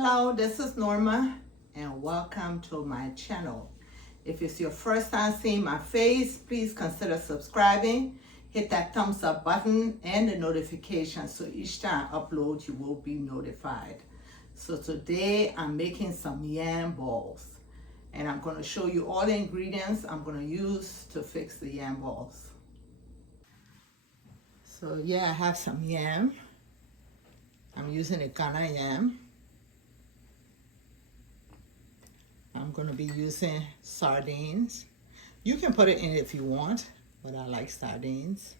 Hello, this is Norma and welcome to my channel. If it's your first time seeing my face, please consider subscribing. Hit that thumbs up button and the notification so each time I upload you will be notified. So today I'm making some yam balls and I'm going to show you all the ingredients I'm going to use to fix the yam balls. So yeah, I have some yam. I'm using a Ghana yam. I'm going to be using sardines. You can put it in if you want, but I like sardines.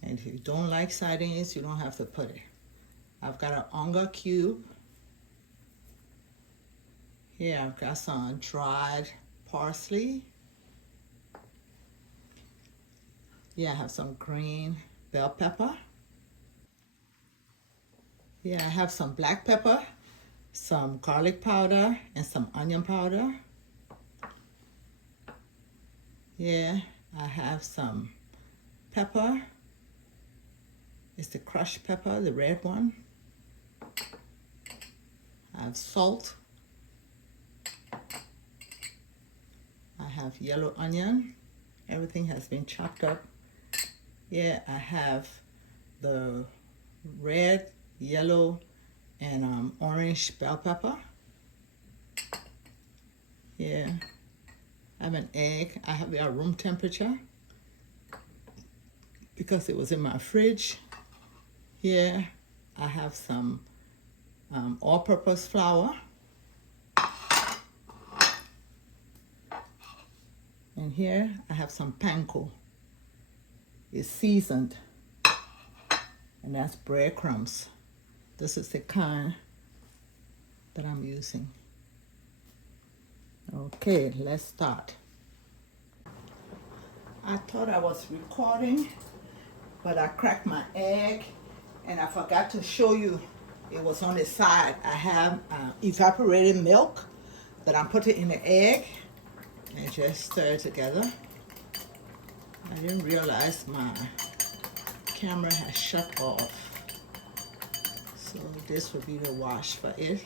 And if you don't like sardines, you don't have to put it. I've got an onga cube. Here I've got some dried parsley. Here I have some green bell pepper. Here I have some black pepper, some garlic powder, and some onion powder. Here I have some pepper. It's the crushed pepper, the red one. I have salt. I have yellow onion. Everything has been chopped up. Here I have the red, yellow, and orange bell pepper. Here I have an egg. I have it at room temperature because it was in my fridge. Here I have some all-purpose flour. And here I have some panko. It's seasoned. And that's breadcrumbs. This is the kind that I'm using. Okay, let's start. I thought I was recording, but I cracked my egg and I forgot to show you. It was on the side. I have evaporated milk that I'm putting in the egg and just stir it together. I didn't realize my camera has shut off. So this will be the wash for it.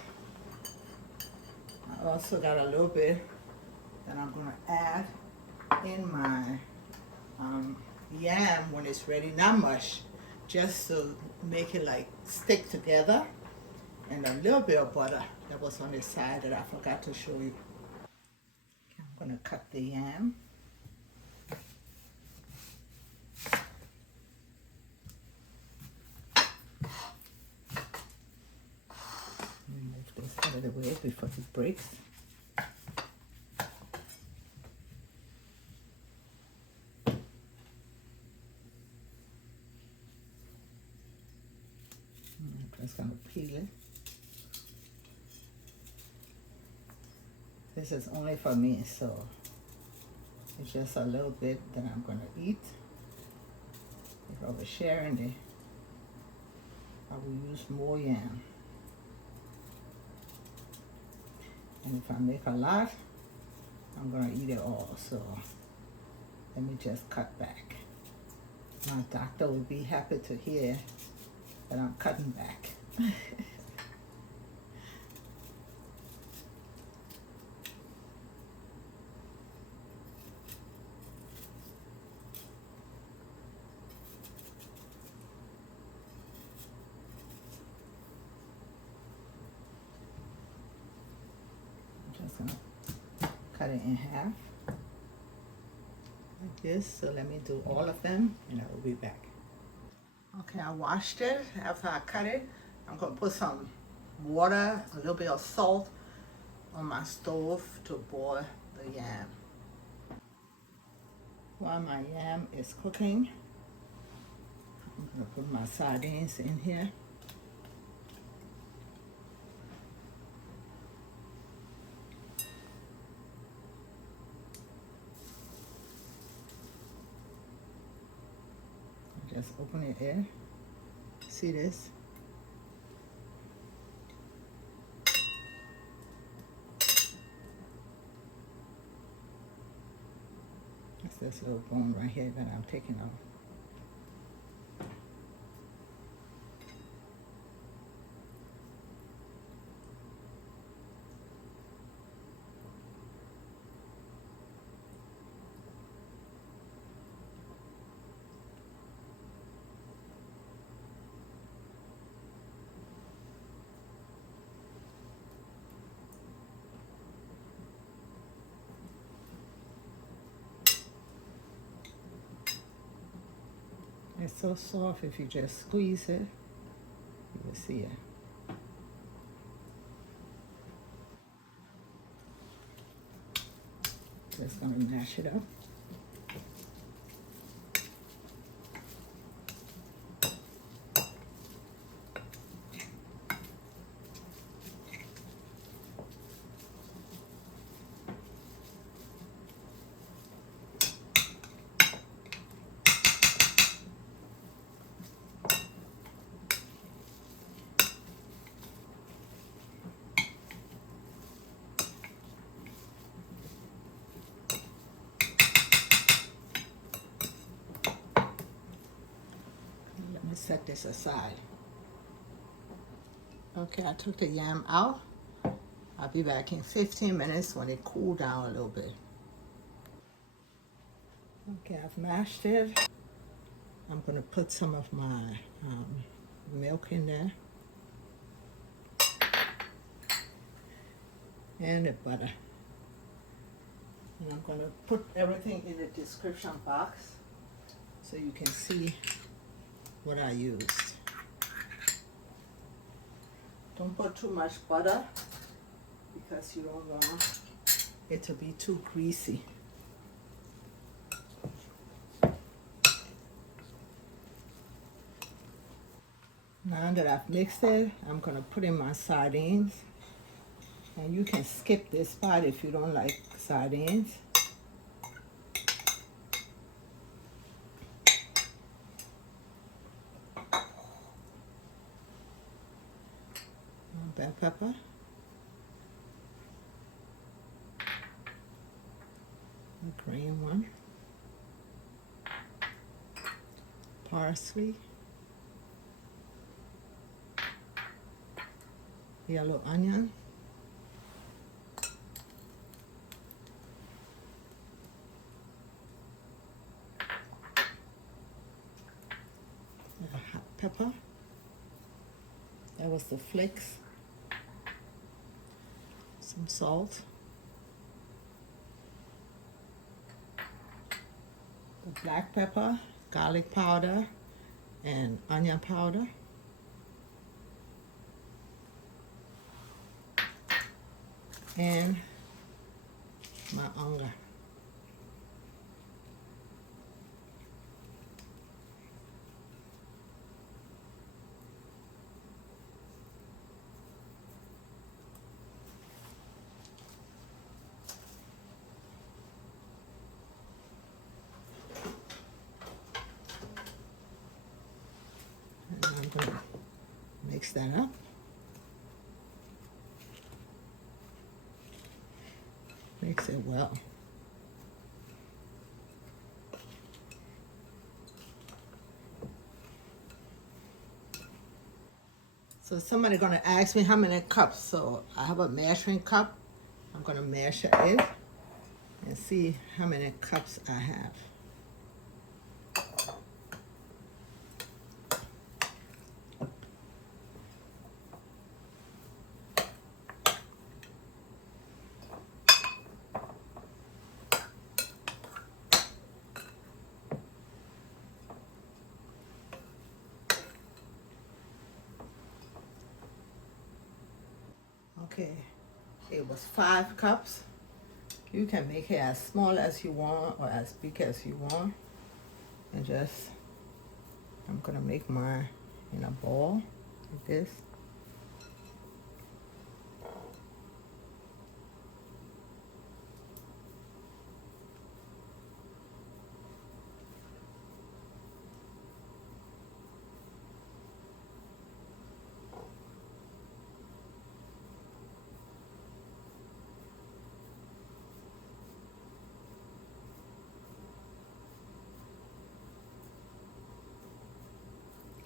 I also got a little bit that I'm going to add in my yam when it's ready. Not much, just to make it like stick together. And a little bit of butter that was on the side that I forgot to show you. Okay, I'm going to cut the yam. Move this out of the way before it breaks. I'm just going to peel it. This is only for me, so it's just a little bit that I'm going to eat. If I was sharing it, I will use more yam. And if I make a lot, I'm going to eat it all. So let me just cut back. My doctor will be happy to hear that I'm cutting back. Just gonna cut it in half like this. So let me do all of them and I will be back. Okay, I washed it. After I cut it, I'm gonna put some water, a little bit of salt on my stove to boil the yam. While my yam is cooking, I'm gonna put my sardines in here. Just open it in. See this? It's this little bone right here that I'm taking off. It's so soft if you just squeeze it. You will see it. Just gonna mash it up. Let me set this aside. Okay, I took the yam out. I'll be back in 15 minutes when it cooled down a little bit. Okay, I've mashed it. I'm gonna put some of my milk in there. And the butter. And I'm gonna put everything in the description box so you can see what I used. Don't put too much butter because you don't want it to be too greasy. Now that I've mixed it, I'm gonna put in my sardines. And you can skip this part if you don't like sardines. Bell pepper. The green one. Parsley. Yellow onion. Hot pepper. That was the flakes. Some salt. The black pepper, garlic powder, and onion powder. And my onga. And I'm going to mix that up. Mix it well. So somebody gonna ask me how many cups. So I have a measuring cup. I'm gonna measure it and see how many cups I have. Okay, it was 5 cups. You can make it as small as you want or as big as you want. And just, I'm gonna make mine in a bowl like this.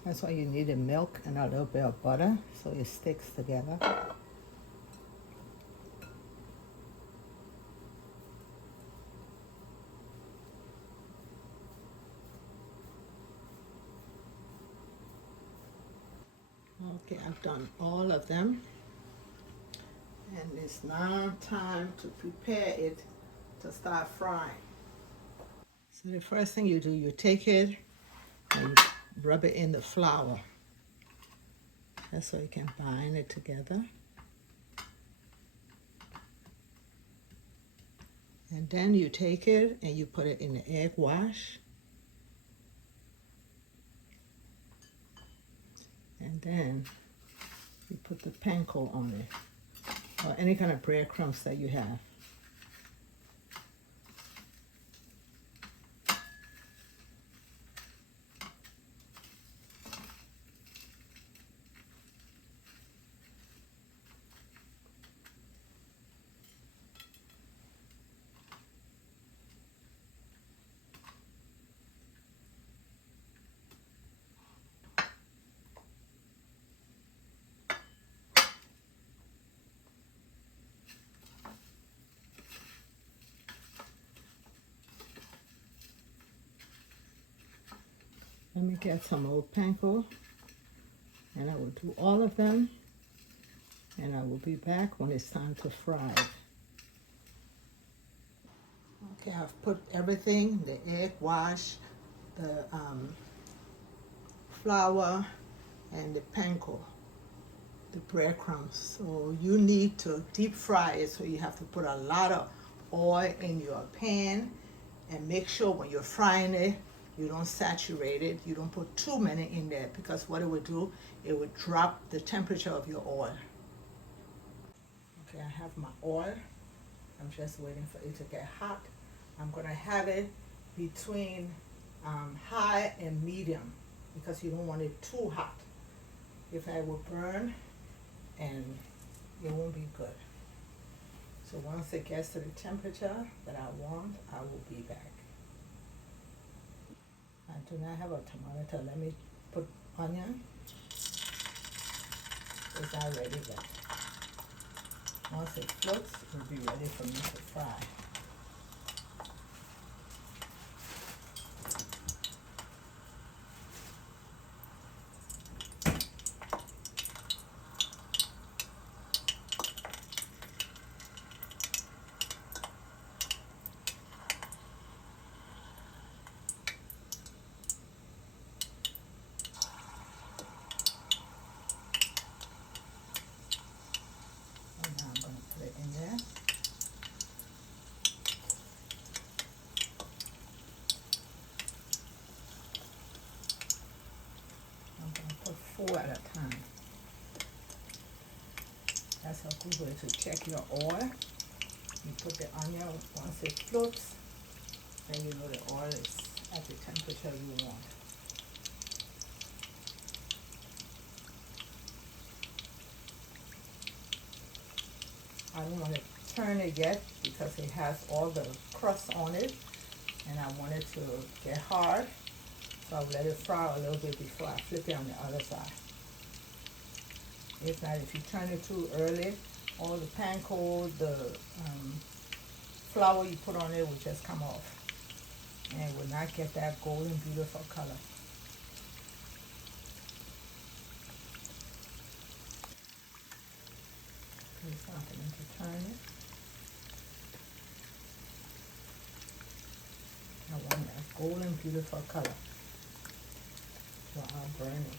That's why you need the milk and a little bit of butter so it sticks together. Okay, I've done all of them. And it's now time to prepare it to start frying. So the first thing you do, you take it and you rub it in the flour. That's so you can bind it together. And then you take it and you put it in the egg wash. And then you put the panko on it, or any kind of breadcrumbs that you have. Let me get some old panko, and I will do all of them, and I will be back when it's time to fry. Okay, I've put everything, the egg wash, the flour, and the panko, the breadcrumbs. So you need to deep fry it, so you have to put a lot of oil in your pan, and make sure when you're frying it, you don't saturate it. You don't put too many in there, because what it would do, it would drop the temperature of your oil. Okay, I have my oil. I'm just waiting for it to get hot. I'm gonna have it between high and medium, because you don't want it too hot. If I will burn, and it won't be good. So once it gets to the temperature that I want, I will be back. I do not have a thermometer. Let me put onion. It's not ready yet. Once it floats, it will be ready for me to fry. Four at a time. That's a good way to check your oil. You put the onion, once it floats, then you know the oil is at the temperature you want. I don't want to turn it yet, because it has all the crust on it, and I want it to get hard. So I'll let it fry a little bit before I flip it on the other side. If not, if you turn it too early, all the panko, the flour you put on it will just come off, and it will not get that golden beautiful color. It's time for me to turn it. I want that golden beautiful color. So I'll burn it.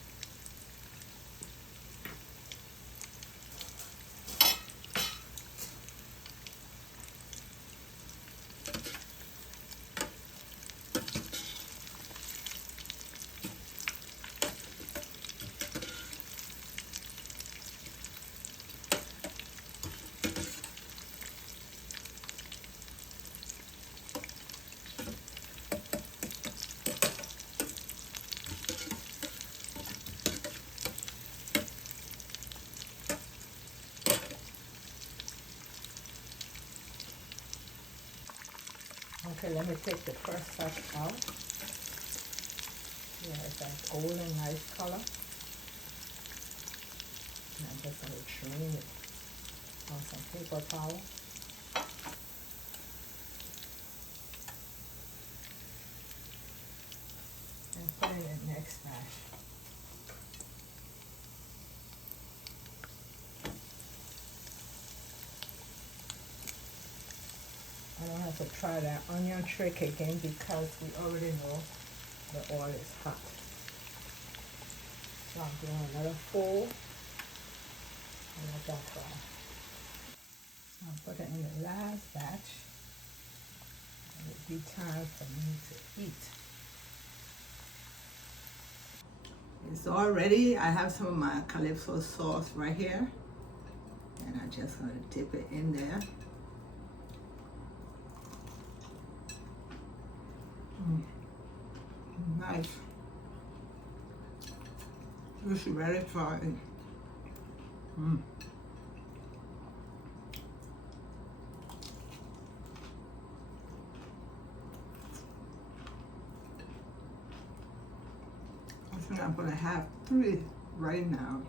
Okay, let me take the first set out. Yeah, it's that golden nice color. And I'm just going to drain it on some paper towel. And put it in the next batch. I don't have to try that onion trick again, because we already know the oil is hot. So I'm doing another fold. And let that fry. So I'm putting in the last batch. It will be time for me to eat. It's all ready. I have some of my calypso sauce right here. And I'm just going to dip it in there. Nice. It's ready for it. I think I'm gonna have 3 right now.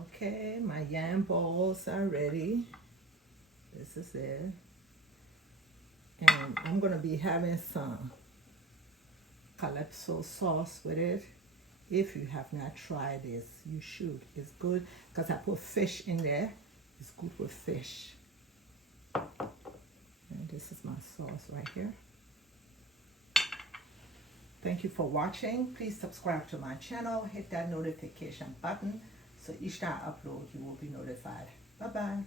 Okay, my yam balls are ready. This is it. And I'm gonna be having some calypso sauce with it. If you have not tried this, you should. It's good because I put fish in there. It's good with fish. And this is my sauce right here. Thank you for watching. Please subscribe to my channel. Hit that notification button so each time I upload, you will be notified. Bye-bye.